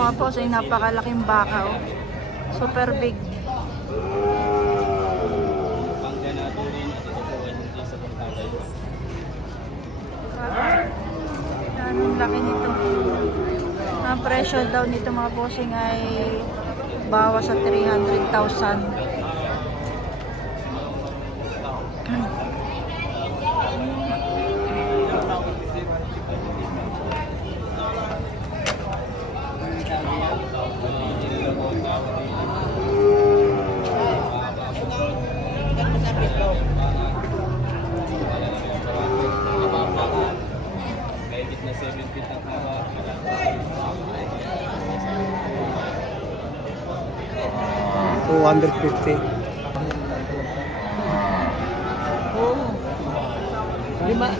mga boss ay napakalaking baka. Oh. Super big. Ang laki nito. Ang presyo daw nito mga bossing ay bawas sa 300,000. Na 7 feet ang haba. 250. Oo. Lima.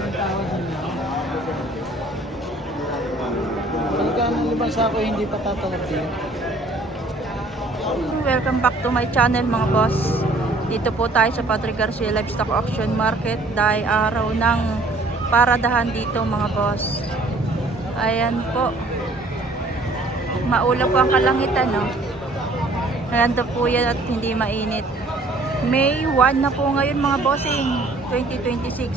Pagkaan ng limang sako hindi pa tatanggap yun. Welcome back to my channel mga boss. Dito po tayo sa Patrick Garcia Livestock Auction Market dahil araw ng paradahan dito mga boss. Ayan po. Maulap po ang kalangitan, no? Ayan po yan at hindi mainit. May 1 na po ngayon mga bossing. 2026.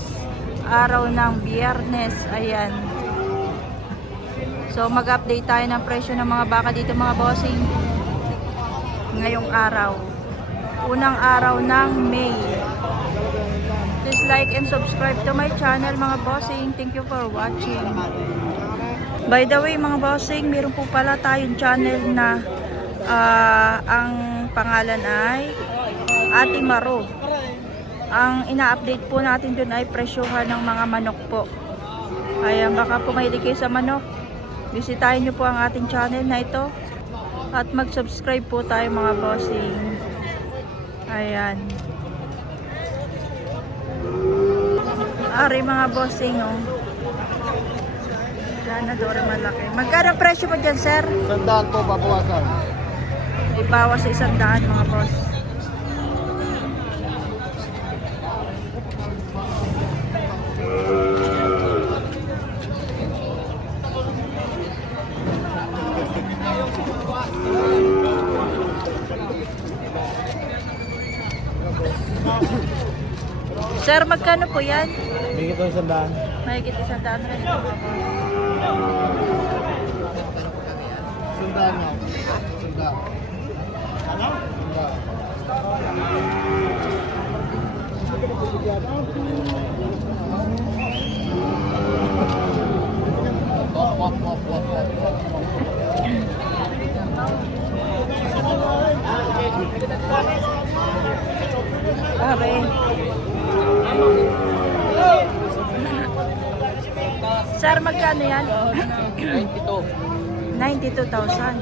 Araw ng Biyernes. Ayan. So mag-update tayo ng presyo ng mga baka dito mga bossing. Ngayong araw. Unang araw ng May. Please like and subscribe to my channel mga bossing. Thank you for watching. By the way mga bossing, meron po pala tayong channel na ang pangalan ay Ate Maro. Ang ina-update po natin dun ay presyohan ng mga manok po. Kaya baka po mahilig kayo sa manok, bisitahin nyo po ang ating channel na ito at mag-subscribe po tayo mga bossing. Ayan. Ari mga bossing, oh. Ganador malaki. Magkano presyo mo dyan, sir? 100 po babawasan. Ibawas sa 100 mga boss. Sir, magkano po yan? Bigyan ko 100. Mahigit 100 rin ito mga boss. 100 na. 100. Ano? 100. Pare. Sir, magkano yan? 92,000.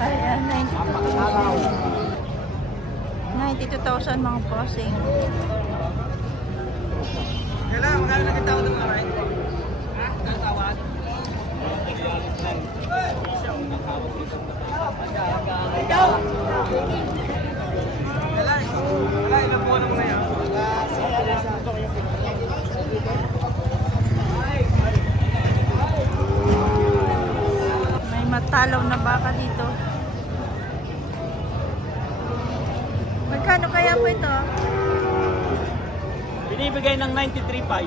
Ayan, 92,000 mga bossing. Kailan, magkano na kita ako ng mga right? Ha? Ang tawad? Kailan, ilang buwan na muna yan? May matalaw na baka dito. Magkano kaya po ito? Binibigay ng 93.5.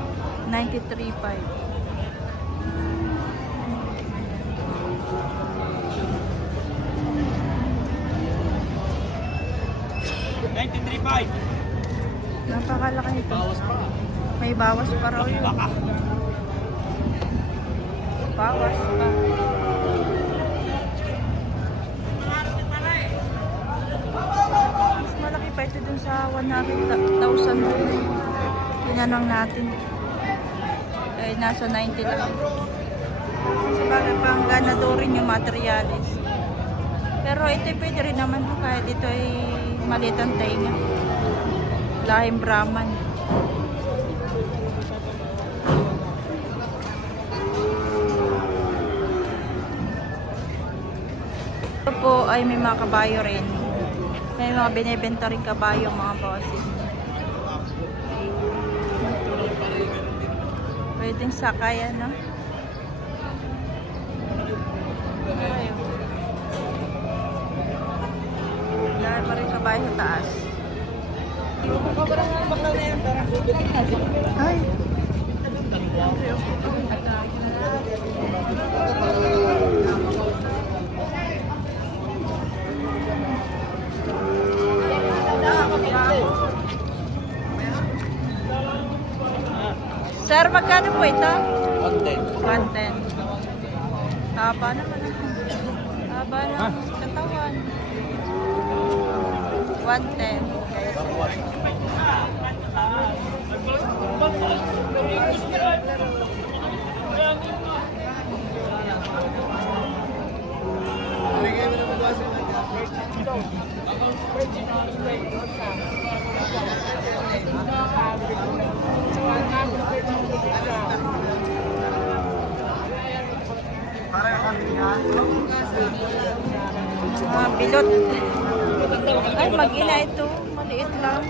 93,500. 93.5. Napakalaki nito. Bawas pa. May bawas pa raw yun. Baka. Bawas pa. Mas malaki pa ito dun sa 100,000. Tinanong natin. Eh, nasa 90 lang. Kasi bakit pang ganadorin yung materialis. Pero ito pwede rin naman kahit ito ay maliit ang tainga. Lahing Brahman. Ito po ay may mga kabayo rin. May mga binibenta rin kabayo mga bosses. ding sakay, ano? Ayun. Dahil pa rin babae sa taas. Ay. Sir, magkano po ito? 110. Haba naman. Haba ng katawan. 110. Bilot. Ay, mag-ina ito. Maliit lang.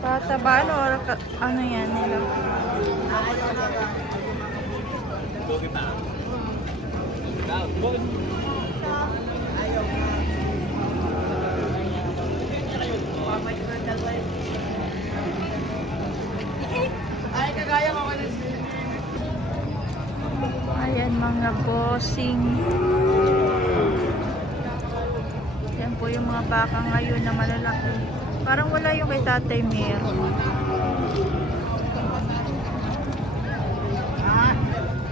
Patabaan or ano yan nila? Ayan mga bossing. Yan po yung mga baka ngayon na malalaki. Parang wala yung kay Tatay Mir.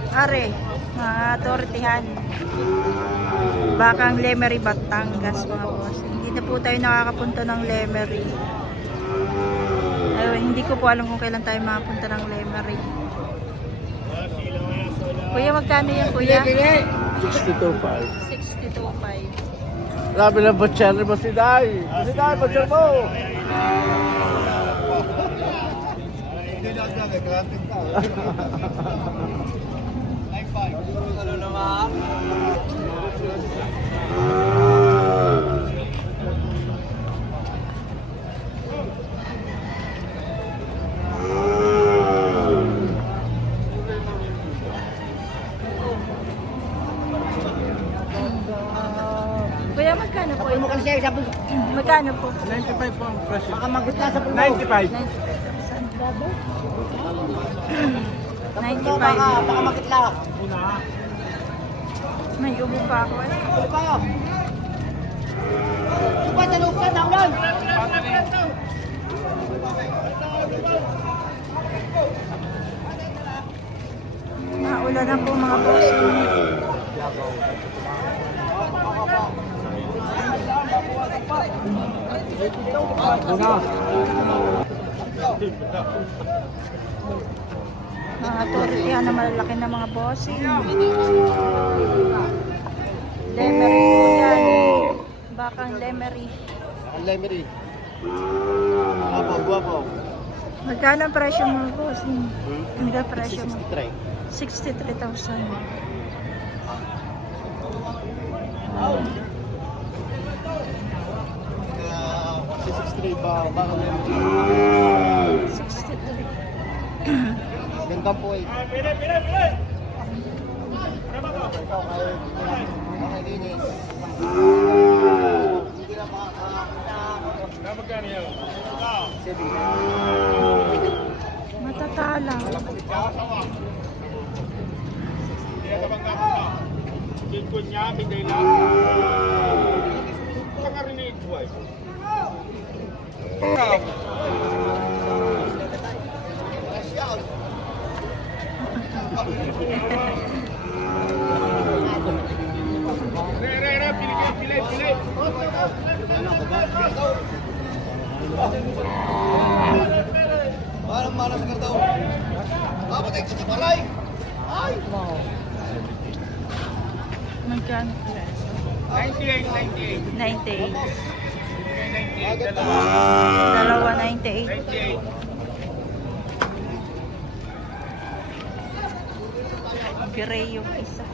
Are, mga tortihan. Bakang Lemery, Batangas mga bossing. Hindi na po tayo nakakapunta ng Lemery. Ayun, hindi ko po alam kung kailan tayo makapunta ng Lemery. Kuya, magkano yan, kuya? 62.5. 62.5. Grabe na butcher mo si Day. Si Day, butcher mo. Hindi na siya, nagkrating ka. Ano naman? Kuya, magkano po? Mo kasi siya sabi, Magkano po? 95 po ang presyo. baka magutla sa puno. 95. 95. Baka magutla. May ubo pa ako eh. Ano pa? Supa sa lupa, naulan. Maulan na po mga boss. Mga tortihan na malalaki na mga bossing. Lemery po yan. Bakang Lemery. Ang Lemery. Guwapo, guwapo. Magkano ang presyo mo bossing? Ano ang presyo mo? 63. 63,000. Si 63 ba? Baka 63. ganda po eh. Okay, linis. Hindi na Matatala. Parang malas ka daw. Kapatay sa balay. Ay! Magkano? 98. 98. 98. Dalawa 98. 98. Gray yung isa.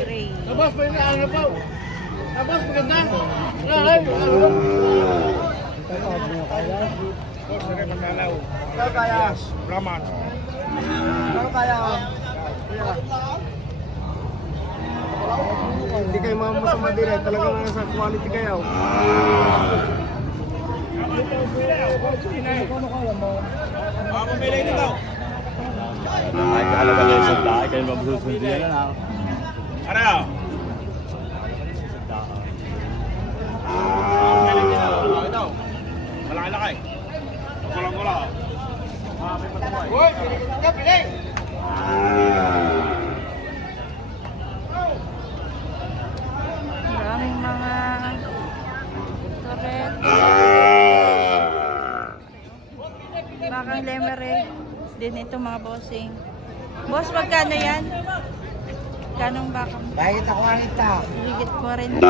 Gray. Labas pa yung ano po. Labas maganda. Ay, ano? kaya? Brahman. Ano kaya? Hindi kayo mamasama din eh. Talagang nasa quality kayo. Pumili nito. Ay, kahalaga lang sa dahil kayo mabususundi yan na. Ano? Pumili nito. Ito. Malaki-laki. Kulang-kulang. May matuway. Uy! Pili ka! Pili! Maraming mga turret. Bakang lemere. Din ito mga bossing. Boss, magkano yan? Ganong bakang? Dahil ako ang ita. Higit 40.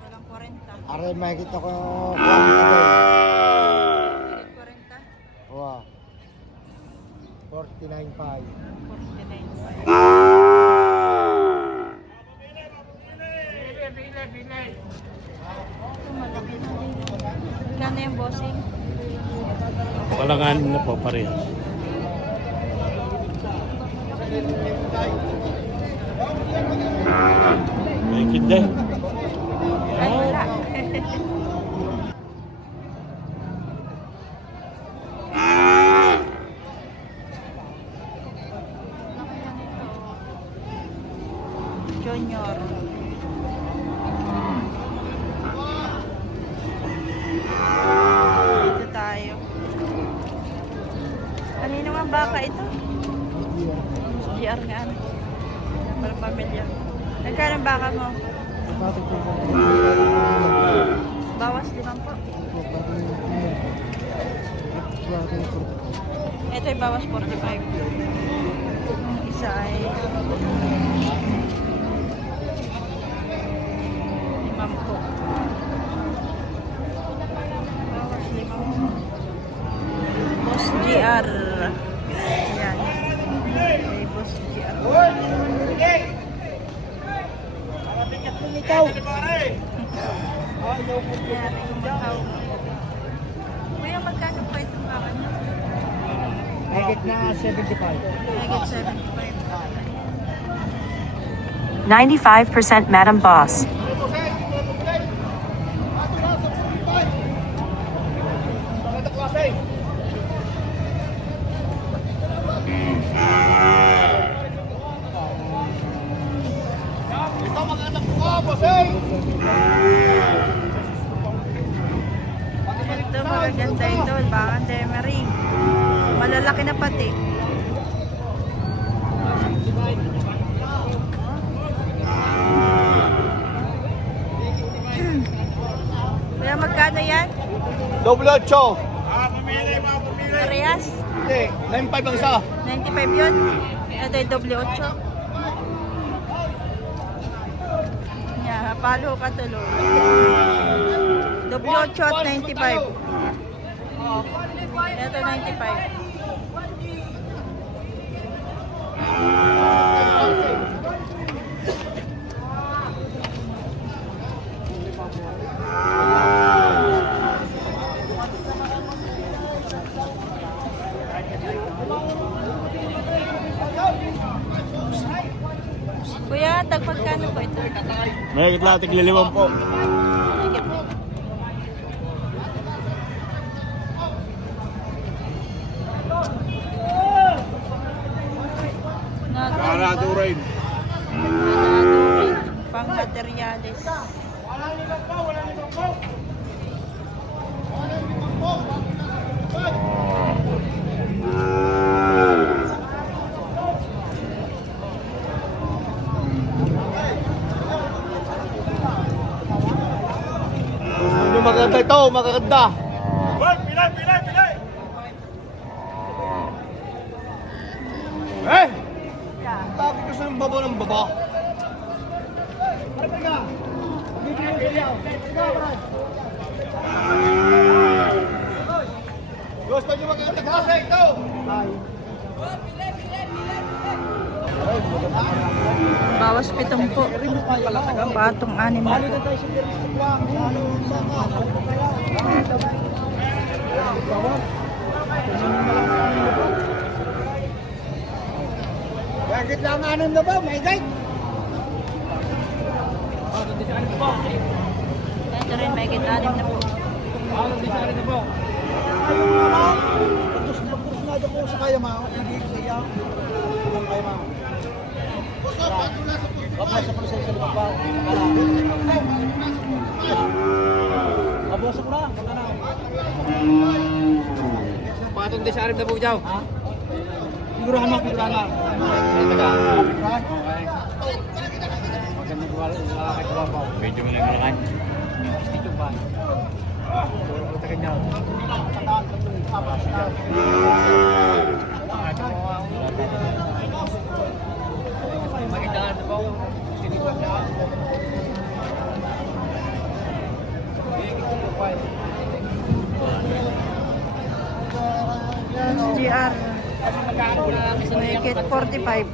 Walang 40. Aray, makikita ko quality kayo. Higit 40. Wow. 49.5. 49. Ito malaki na din. Magkano yung bossing? Kalangan na po parehas. May kinde. Ay, wala. Junior. Dito tayo. Kanino nga baka ito? GR nga ano. Para pamilya. Nagkano ang baka mo? Bawas 5 po. Ito ay bawas 45. Yung isa ay 5 po. Bawas 5. Boss GR. Ayan. Okay, Boss GR. Ikaw! Ayan, yung makaw. Kuya, magkano po itong baka niyo? Higit na 75. Higit 75. 95% Madam Boss. Ito mga anak ko, bossing! Ito, magaganda ito. Baka Demery. Malalaki na pati. Kuya, magkano yan? Double 8. Pumili, mga pumili. Parehas? Hindi, 9.5 ang isa. 95 yun? Ito yung doble 8. Yeah, palo ka tuloy. Doble 8 at 95. Ito 95. Kuya, tagpagkano po ito? May kitla, tigliliwan po. Sige po. Parado rin. Pang materyales. Ano maganda ito, maganda. Hoy, pilay, pilay, pilay. Eh! Tapos ko sa baba ng baba. Gusto nyo magkakagasa ito? Bawas 7 po. Patong 6 po. Bakit lang anong na ba? May guide? Ito rin, may kitanim na po. Pagkus na ako sa kaya mga. Hindi sa iya. Ang kaya mga. Kapag sa proseso ng kapag. Abosok na. Patong di sa arip na po, Chow. Ha? Figurahan mo, figurahan mo. Magandang buwala sa aking kawabaw. Medyo mo lang malakan. Dito ba? Puro ko takin niya. Magandang ano po? Sinipan na. SGR. Naked 45.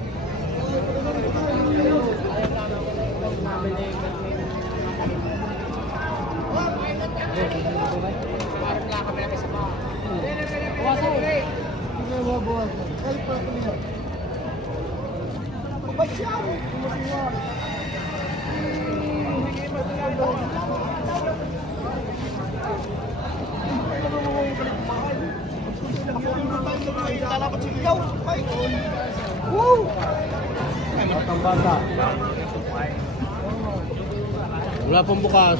Wala pong bukas.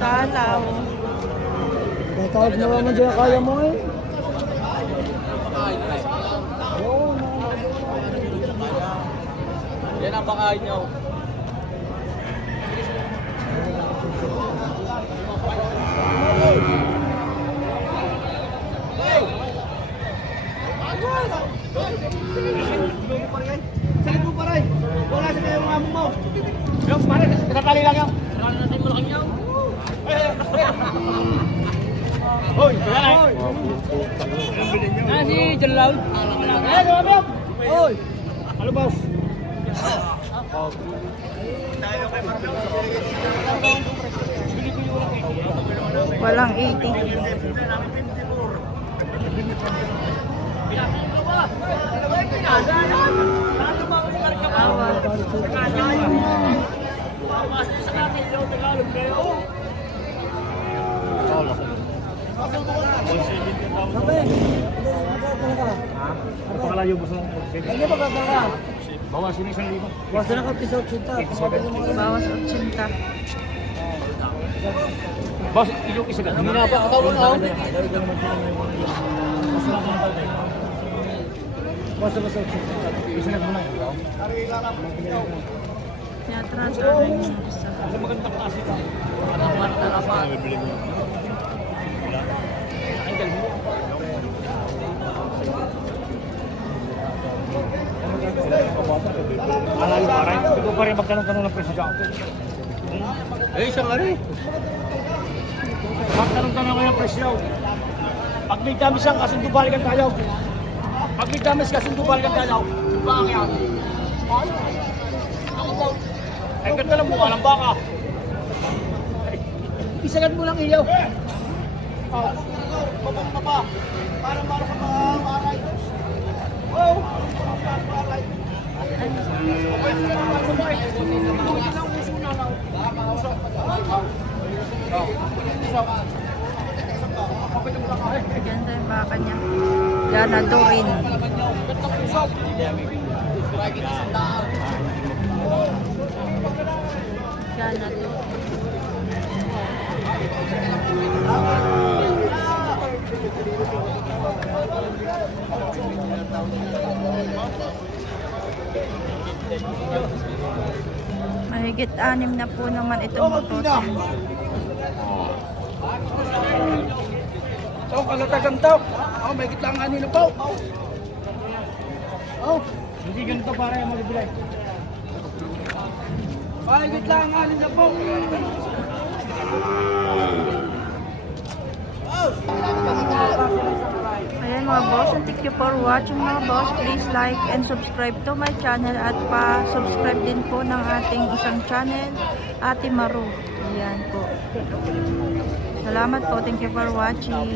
Talaw. Tawag na naman dyan kaya mo eh. Yan ang pakain niyo. Saan mo pa rin? Wala sa kayo mga mo. Yung pare, tinatali lang yung. Tinatali natin mo lang yung. Hoy, kaya na. Si Jalaw. Eh, lumabog. Oy! Ano boss? Walang 80. Awa. Napakalayo mo sa Ano ba gagawin? Bawas yun 1,000. Wasa na ka piso kita. Bawas 80. Boss, yung isa ka. Hindi na pa ako na. Wasa na sa kita. Isa na muna. Tinatransfer na yung isa. Magandang klase ka. Bibili mo. Alay pa rin. Hindi ko pa rin magtanong-tanong ng presyo dyan. Eh, isang ari. Magtanong-tanong ko ng presyo. Pag may damis ang kasundo balikan tayo. Pag may damis kasundo balikan tayo. Bakang yan. Ay, ganda lang mukha ng baka. Isagan mo lang iyaw. Papa, para sa mga aray. Oh! Ganda yung baka niya. Ganadorin. Ganadorin. Mahigit 6 na po naman itong motosin. So, kalatagan daw. Oh, may kitlang ani na po. Oh, Hindi ganito para yung magbibilay. may kitlang ani na po. May Ayan mga boss, and thank you for watching mga boss. Please like and subscribe to my channel at pa-subscribe din po ng ating isang channel, Ate Maru. Ayan po. Salamat po. Thank you for watching.